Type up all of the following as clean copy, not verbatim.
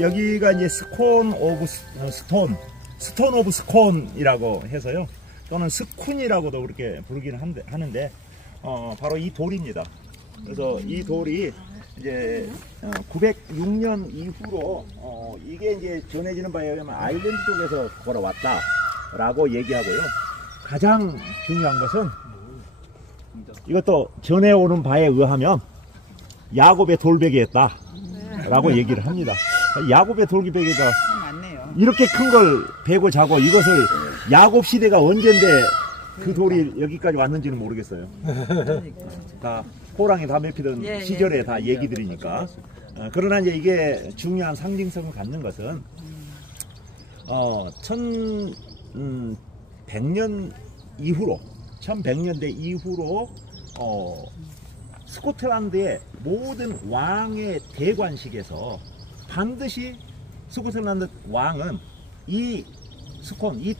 여기가 이제 스톤 오브 스콘이라고 해서요. 또는 스쿤이라고도 그렇게 부르기는 하는데, 바로 이 돌입니다. 그래서 이 돌이 이제 906년 이후로 이게 이제 전해지는 바에 의하면 아일랜드 쪽에서 걸어왔다라고 얘기하고요. 가장 중요한 것은 이것도 전해오는 바에 의하면 야곱의 돌베개였다라고 얘기를 합니다. 야곱의 돌베개가 이렇게 큰 걸 베고 자고, 이것을 야곱 시대가 언젠데 그 돌이 여기까지 왔는지는 모르겠어요. 다 호랑이 다 매피던 시절에 다 얘기들이니까. 그러나 이제 이게 중요한 상징성을 갖는 것은 1100년 이후로 1100년대 이후로 스코틀랜드의 모든 왕의 대관식에서 반드시 스코틀랜드 왕은 이 스콘, 이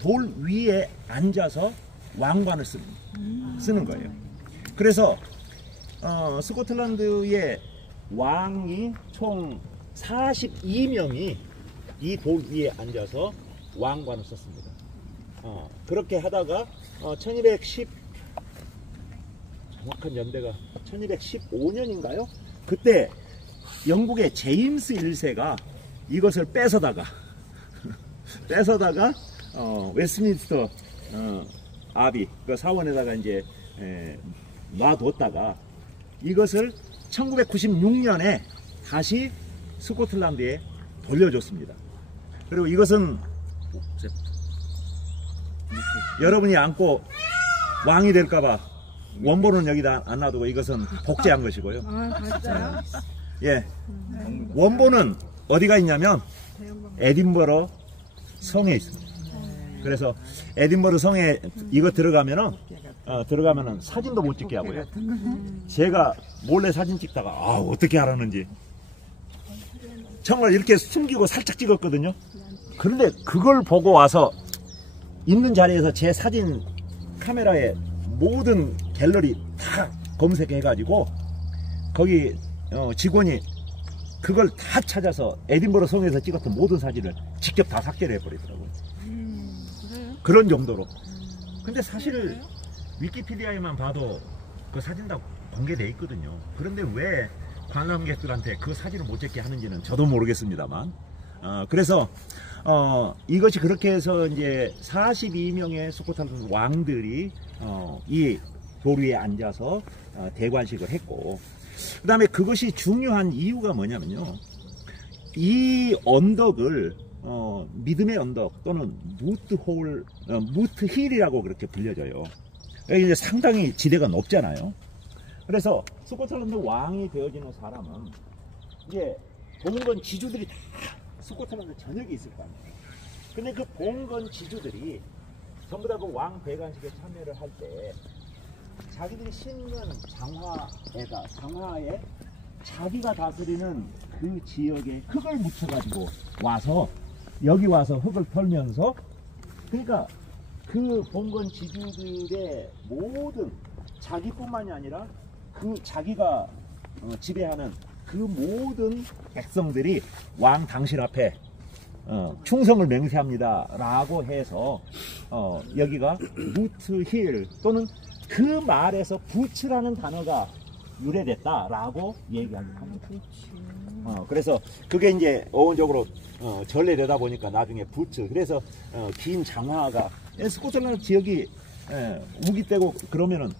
돌 위에 앉아서 왕관을 쓰는 거예요. 그래서 스코틀랜드의 왕이 총 42명이 이 돌 위에 앉아서 왕관을 썼습니다. 그렇게 하다가 정확한 연대가 1215년인가요? 그때 영국의 제임스 1세가 이것을 뺏어다가 웨스트민스터 아비 그 사원에다가 이제 놔뒀다가 이것을 1996년에 다시 스코틀랜드에 돌려줬습니다. 그리고 이것은 여러분이 안고 왕이 될까봐 원본은 여기다 안 놔두고 이것은 복제한 것이고요. 진짜요? 예, 원본은 어디가 있냐면 에딘버러 성에 있습니다. 그래서 에딘버러 성에 이거 들어가면은 사진도 못 찍게 하고요. 제가 몰래 사진 찍다가 어떻게 알았는지 정말 이렇게 숨기고 살짝 찍었거든요. 그런데 그걸 보고 와서 있는 자리에서 제 사진 카메라에 모든 갤러리 다 검색해가지고 거기 직원이 그걸 다 찾아서 에딘버러 성에서 찍었던 모든 사진을 직접 다 삭제를 해버리더라고요. 그런 정도로. 근데 사실 위키피디아에만 봐도 그 사진 다 공개되어 있거든요. 그런데 왜 관람객들한테 그 사진을 못 찍게 하는지는 저도 모르겠습니다만, 그래서 이것이 그렇게 해서 이제 42명의 스코틀랜드 왕들이 이 돌 위에 앉아서 대관식을 했고, 그 다음에 그것이 중요한 이유가 뭐냐면요, 이 언덕을 믿음의 언덕 또는 무트 힐이라고 그렇게 불려져요. 여기 이제 상당히 지대가 높잖아요. 그래서 스코틀랜드 왕이 되어지는 사람은 이제 봉건 지주들이 다 스코틀랜드 전역에 있을 거 아니에요. 근데 그 봉건 지주들이 전부 다 그 왕 대관식에 참여를 할 때 자기들이 심는 장화에 자기가 다스리는 그 지역에 흙을 묻혀가지고 와서 여기 와서 흙을 털면서, 그러니까 그 봉건 지주들의 모든 자기뿐만이 아니라 그 자기가 지배하는 그 모든 백성들이 왕 당신 앞에 충성을 맹세합니다 라고 해서 여기가 무트 힐 또는 그 말에서 부츠라는 단어가 유래됐다 라고 얘기하기도 합니다. 그래서 그게 이제 어원적으로 전래되다 보니까 나중에 부츠, 그래서 긴 장화가 스코틀랜드 지역이 우기떼고 그러면은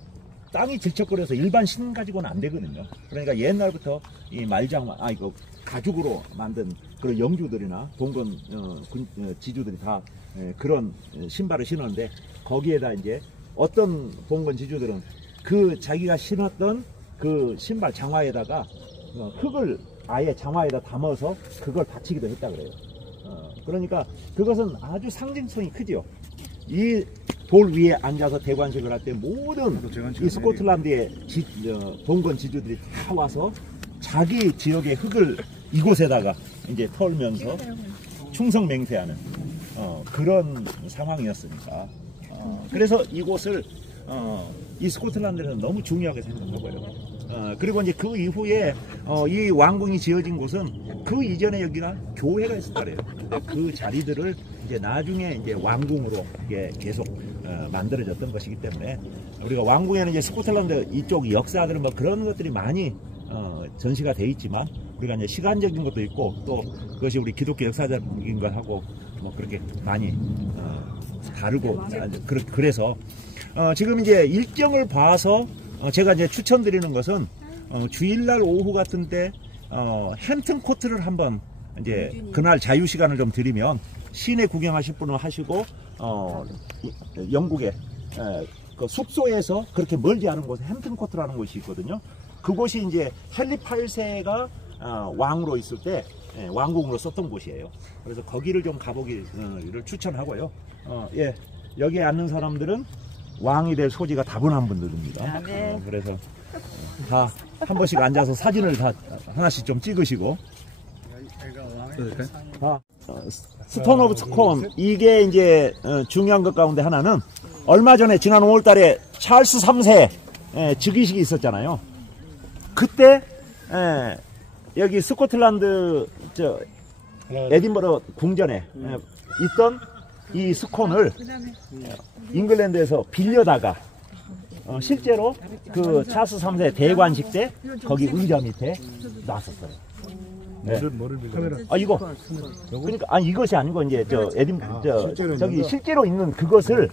땅이 질척거려서 일반 신 가지고는 안 되거든요. 그러니까 옛날부터 이 말장화, 이거 가죽으로 만든 그런 영주들이나 동건 지주들이 다 그런 신발을 신었는데, 거기에다 이제 어떤 동건 지주들은 그 자기가 신었던 그 신발 장화에다가 흙을 아예 장화에다 담아서 그걸 바치기도 했다 그래요. 그러니까 그것은 아주 상징성이 크죠. 이 돌 위에 앉아서 대관식을 할 때 모든 이 스코틀랜드의 동건 지주들이 다 와서 자기 지역의 흙을 이곳에다가 이제 털면서 충성 맹세하는 그런 상황이었으니까. 그래서 이곳을 이 스코틀랜드는 너무 중요하게 생각하고요. 그리고 이제 그 이후에 이 왕궁이 지어진 곳은 그 이전에 여기가 교회가 있었다 그래요. 근데 그 자리들을 이제 나중에 이제 왕궁으로 이게 계속 만들어졌던 것이기 때문에 우리가 왕궁에는 이제 스코틀랜드 이쪽 역사들은 뭐 그런 것들이 많이 전시가 돼 있지만 우리가 이제 시간적인 것도 있고 또 그것이 우리 기독교 역사적인 것하고 뭐 그렇게 많이 다르고 그래서 지금 이제 일정을 봐서 제가 이제 추천드리는 것은 주일날 오후 같은데 햄튼 코트를 한번 이제 그날 자유 시간을 좀 드리면 시내 구경하실 분은 하시고 영국에 그 숙소에서 그렇게 멀지 않은 곳에 햄튼 코트라는 곳이 있거든요. 그곳이 이제 헨리 8세가 왕으로 있을 때 왕궁으로 썼던 곳이에요. 그래서 거기를 좀 가보기를 추천하고요. 예, 여기에 앉는 사람들은 왕이 될 소지가 다분한 분들입니다. 네. 그래서 다 한 번씩 앉아서 사진을 다 하나씩 좀 찍으시고. 스톤 오브 스콘, 이게 이제 중요한 것 가운데 하나는 얼마 전에 지난 5월 달에 찰스 3세 즉위식이 있었잖아요. 그때 여기 스코틀랜드 에딘버러 궁전에 있던 이 스콘을 잉글랜드에서 빌려다가 실제로 그 찰스 3세 대관식 때 거기 의자 밑에 놨었어요. 네. 이거 그러니까 이것이 아니고 이제 저기 실제로 있는 그것을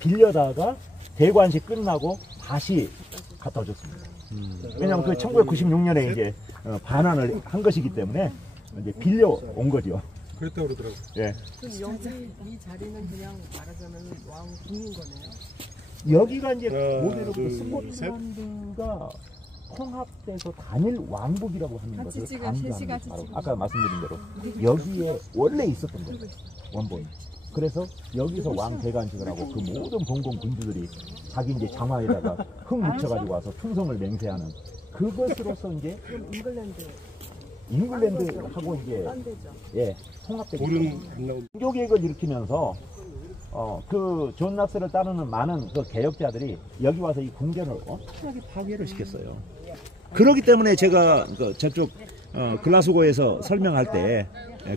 빌려다가 대관식 끝나고 다시 갖다 줬습니다. 왜냐하면 그 1996년에 이제 반환을 한 것이기 때문에 이제 빌려 온 거죠. 그랬다고 그러더라고요. 예. 그럼 여기 이 자리는 그냥 말하자면 왕궁인 거네요. 여기가 이제 모델로 스코틀랜드가 통합돼서 단일 왕국이라고 하는 것을 강조하는 것이 바로 아까 말씀드린 대로 여기에 원래 있었던 거예요. 원본이. 그래서 여기서 왕 대관식을 하고 그 모든 봉건 군주들이 자기 이제 장화에다가 흙 묻혀가지고 와서 충성을 맹세하는 그것으로서 이제 잉글랜드하고 이제 통합되고 종교개혁을 일으키면서 그 존 낙스를 따르는 많은 그 개혁자들이 여기 와서 이 궁전을 엄청나게 파괴를 시켰어요. 그렇기 때문에 제가 저쪽 글라스고에서 설명할 때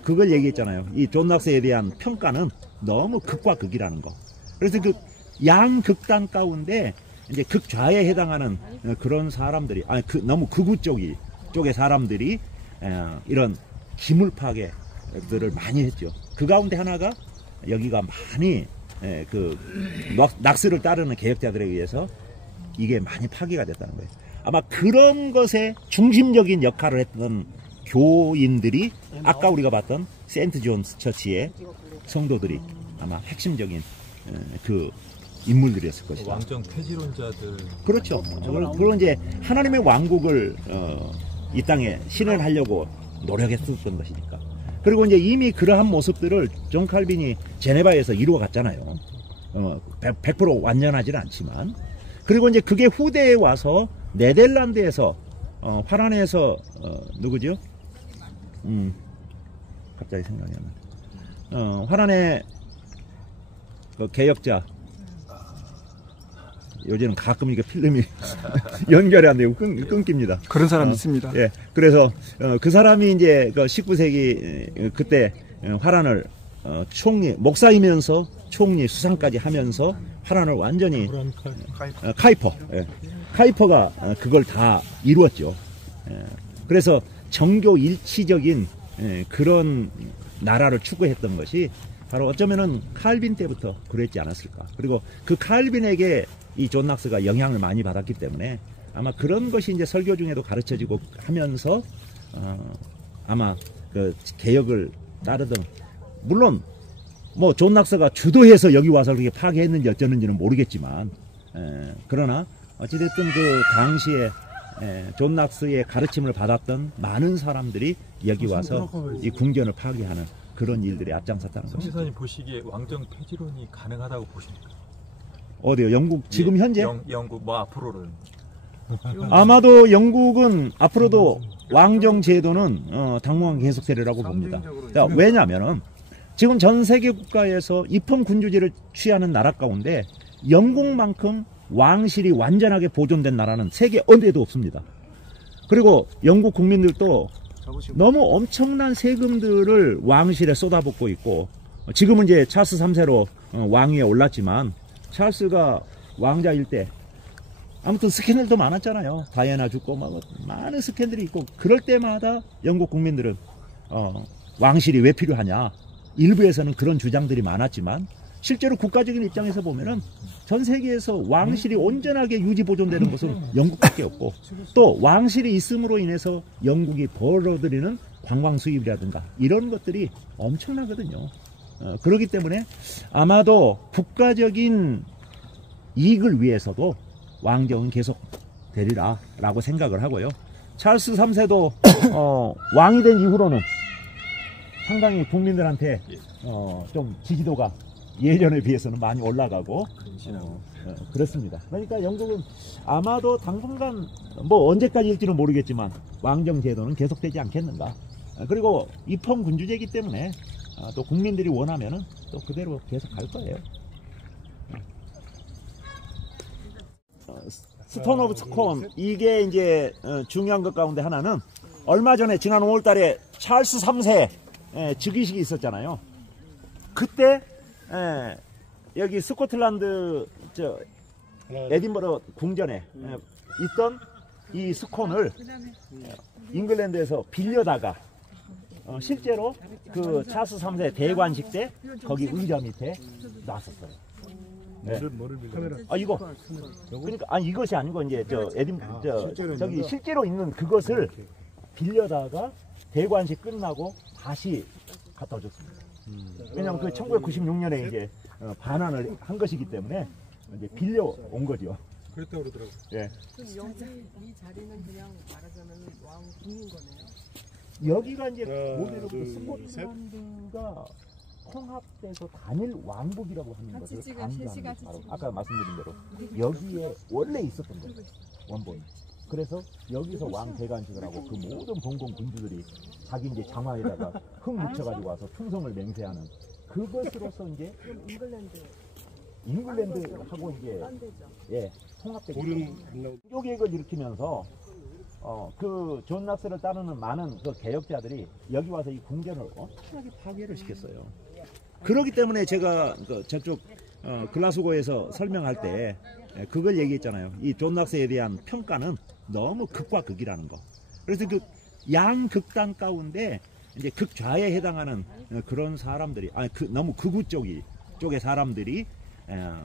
그걸 얘기했잖아요. 이 존 낙스에 대한 평가는 너무 극과 극이라는 거. 그래서 그 양극단 가운데 이제 극좌에 해당하는 그런 사람들이 너무 극우 쪽의 사람들이 이런 기물 파괴들을 많이 했죠. 그 가운데 하나가 여기가 많이 그 낙스를 따르는 개혁자들에 의해서 이게 많이 파괴가 됐다는 거예요. 아마 그런 것에 중심적인 역할을 했던 교인들이 아까 우리가 봤던 세인트 존스 처치의 성도들이 아마 핵심적인 그 인물들이었을 것이다. 왕정 폐지론자들. 그렇죠. 그런 이제 하나님의 왕국을 이 땅에 실현하려고 노력했었던 것이니까. 그리고 이제 이미 그러한 모습들을 존 칼빈이 제네바에서 이루어갔잖아요. 100% 완전하지는 않지만. 그리고 이제 그게 후대에 와서 네덜란드에서 화란에서 누구죠? 갑자기 생각이 안 나. 화란의 그 개혁자. 요즘은 가끔 이게 필름이 연결이 안 되고 끊깁니다. 그런 사람 있습니다. 예. 그래서 그 사람이 이제 그 19세기 그때 화란을 목사이면서 총리 수상까지 하면서 화란을 완전히 카이퍼. 예. 카이퍼가 그걸 다 이루었죠. 예. 그래서 정교 일치적인 그런 나라를 추구했던 것이 바로 어쩌면은 칼빈 때부터 그랬지 않았을까. 그리고 그 칼빈에게 이 존 낙스가 영향을 많이 받았기 때문에 아마 그런 것이 이제 설교 중에도 가르쳐지고 하면서 아마 그 개혁을 따르던, 물론 뭐 존 낙스가 주도해서 여기 와서 그렇게 파괴했는지 어쩌는지는 모르겠지만 그러나 어찌됐든 그 당시에 존 낙스의 가르침을 받았던 많은 사람들이 여기 와서 이 궁전을 파괴하는 그런 일들이 앞장섰다는 것이죠. 성지사님 보시기에 왕정 폐지론이 가능하다고 보십니까? 어디요? 영국 지금 현재? 영국 뭐 앞으로는 아마도 영국은 앞으로도 왕정 제도는 당분간 계속되리라고 봅니다. 왜냐하면은 지금 전 세계 국가에서 입헌 군주제를 취하는 나라 가운데 영국만큼 왕실이 완전하게 보존된 나라는 세계 어디에도 없습니다. 그리고 영국 국민들도 너무 엄청난 세금들을 왕실에 쏟아붓고 있고, 지금은 이제 찰스 3세로 왕위에 올랐지만, 찰스가 왕자일 때 아무튼 스캔들도 많았잖아요. 다이애나 죽고 막 많은 스캔들이 있고, 그럴 때마다 영국 국민들은 왕실이 왜 필요하냐, 일부에서는 그런 주장들이 많았지만 실제로 국가적인 입장에서 보면은 전 세계에서 왕실이 온전하게 유지 보존되는 곳은 영국밖에 없고, 또 왕실이 있음으로 인해서 영국이 벌어들이는 관광 수입이라든가 이런 것들이 엄청나거든요. 그렇기 때문에 아마도 국가적인 이익을 위해서도 왕정은 계속 되리라 라고 생각을 하고요. 찰스 3세도 왕이 된 이후로는 상당히 국민들한테 좀 지지도가 예전에 비해서는 많이 올라가고 그렇습니다. 그러니까 영국은 아마도 당분간 뭐 언제까지일지는 모르겠지만 왕정 제도는 계속되지 않겠는가. 그리고 입헌군주제이기 때문에 또 국민들이 원하면은 또 그대로 계속 갈 거예요. 스톤 오브 스콘, 이게 이제 중요한 것 가운데 하나는 얼마 전에 지난 5월 달에 찰스 3세 즉위식이 있었잖아요. 그때 여기 스코틀랜드 에딘버러 궁전에 있던 이 스콘을 잉글랜드에서 빌려다가 실제로 그 찰스 3세 대관식 때 거기 의자 밑에 놨었어요. 네. 이거 그러니까 이것이 아니고 이제 저기 실제로 있는 그것을 빌려다가 대관식 끝나고 다시 갖다 줬습니다. 왜냐하면 그 1996년에 이제 반환을 한 것이기 때문에 이제 빌려 온 거죠. 그랬다고 그러더라고요. 예. 그럼 여기 이 자리는 그냥 말하자면 왕궁인 거네요. 여기가 이제 모델로 스코틀랜드가 통합돼서 단일 왕국이라고 하는 것을 강조하는 게 바로 아까 말씀드린 대로 여기에 원래 있었던 거예요. 원본이. 그래서 여기서 왕 대관식을 하고 그 모든 봉건 군주들이 자기 이제 장화에다가 흙 묻혀가지고 와서 충성을 맹세하는 그것으로서 이제 잉글랜드하고 이제 통합되고 종교개혁을 일으키면서 그 존 락스를 따르는 많은 그 개혁자들이 여기 와서 이 궁전을 엄청나게 파괴를 시켰어요. 그렇기 때문에 제가 저쪽 글라스고에서 설명할 때 그걸 얘기했잖아요. 이 존 락스에 대한 평가는 너무 극과 극이라는 거. 그래서 그 양극단 가운데 이제 극좌에 해당하는 그런 사람들이 너무 극우 쪽의 사람들이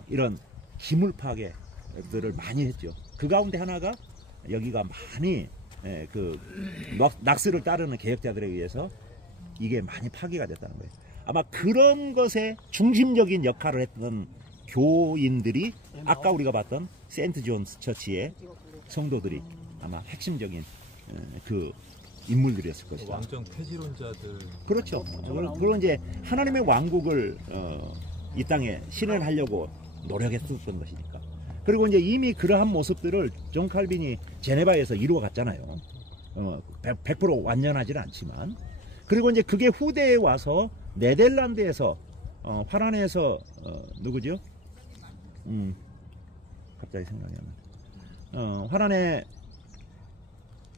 이런 기물 파괴들을 많이 했죠. 그 가운데 하나가 여기가 많이 그 락스를 따르는 개혁자들에 의해서 이게 많이 파괴가 됐다는 거예요. 아마 그런 것에 중심적인 역할을 했던 교인들이 아까 우리가 봤던 세인트 존스 처치의 성도들이 아마 핵심적인 그 인물들이었을 것이다. 왕정 폐지론자들. 그렇죠. 그런 이제 하나님의 왕국을 이 땅에 실현하려고 노력했었던 것이니까. 그리고 이제 이미 그러한 모습들을 존 칼빈이 제네바에서 이루어 갔잖아요. 100% 완전하지는 않지만. 그리고 이제 그게 후대에 와서 네덜란드에서 화란에서 누구죠? 갑자기 생각이 안 나. 화란의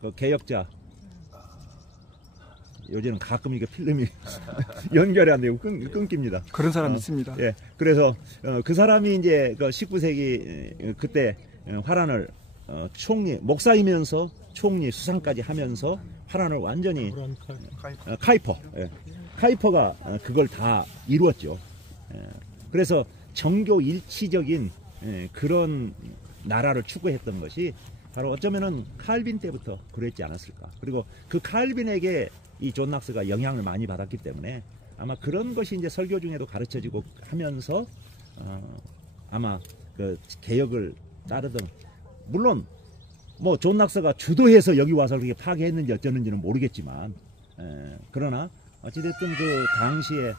그 개혁자. 요즘은 가끔 이게 필름이 연결이 안 되고 끊깁니다. 그런 사람 있습니다. 예. 그래서 그 사람이 이제 그 19세기 그때 화란을 총리 목사이면서 총리 수상까지 하면서 화란을 완전히 카이퍼. 예. 카이퍼가 그걸 다 이루었죠. 그래서 정교 일치적인 그런 나라를 추구했던 것이 바로 어쩌면은 칼빈 때부터 그랬지 않았을까. 그리고 그 칼빈에게 이 존 락스가 영향을 많이 받았기 때문에 아마 그런 것이 이제 설교 중에도 가르쳐지고 하면서 아마 그 개혁을 따르던, 물론 뭐 존 락스가 주도해서 여기 와서 그렇게 파괴했는지 어쩌는지는 모르겠지만 그러나 어찌됐든 그 당시에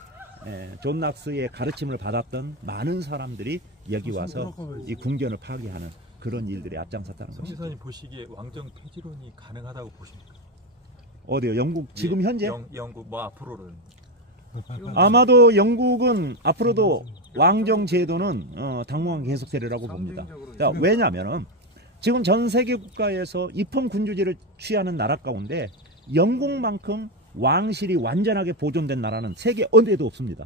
존 락스의 가르침을 받았던 많은 사람들이 여기 와서 이 궁전을 파괴하는 그런 일들이 앞장섰다는 것이죠. 성지사님 보시기에 왕정 폐지론이 가능하다고 보십니까? 어디요? 영국 지금 현재? 영국 뭐 앞으로는 아마도 영국은 앞으로도 왕정 제도는 당분간 계속되리라고 봅니다. 자, 왜냐하면은 지금 전 세계 국가에서 입헌 군주제를 취하는 나라 가운데 영국만큼 왕실이 완전하게 보존된 나라는 세계 어디에도 없습니다.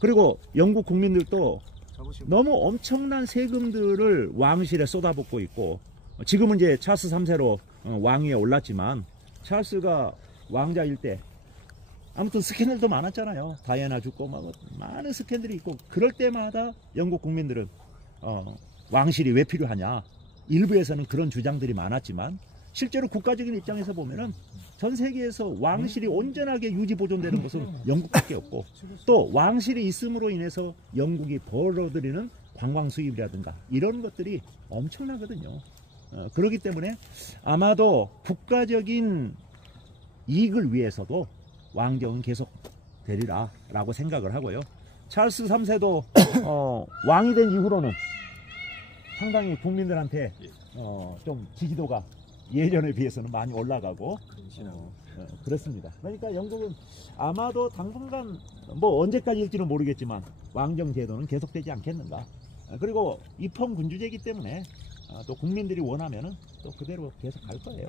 그리고 영국 국민들도 너무 엄청난 세금들을 왕실에 쏟아붓고 있고, 지금은 이제 찰스 3세로 왕위에 올랐지만 찰스가 왕자일 때 아무튼 스캔들도 많았잖아요. 다이애나 죽고 막 많은 스캔들이 있고, 그럴 때마다 영국 국민들은 왕실이 왜 필요하냐, 일부에서는 그런 주장들이 많았지만 실제로 국가적인 입장에서 보면은 전 세계에서 왕실이 온전하게 유지 보존되는 곳은 영국밖에 없고, 또 왕실이 있음으로 인해서 영국이 벌어들이는 관광 수입이라든가 이런 것들이 엄청나거든요. 그렇기 때문에 아마도 국가적인 이익을 위해서도 왕정은 계속 되리라 라고 생각을 하고요. 찰스 3세도 왕이 된 이후로는 상당히 국민들한테 좀 지지도가 예전에 비해서는 많이 올라가고 그렇습니다. 그러니까 영국은 아마도 당분간 뭐 언제까지일지는 모르겠지만 왕정 제도는 계속되지 않겠는가. 그리고 입헌 군주제이기 때문에 또 국민들이 원하면은 또 그대로 계속 갈 거예요.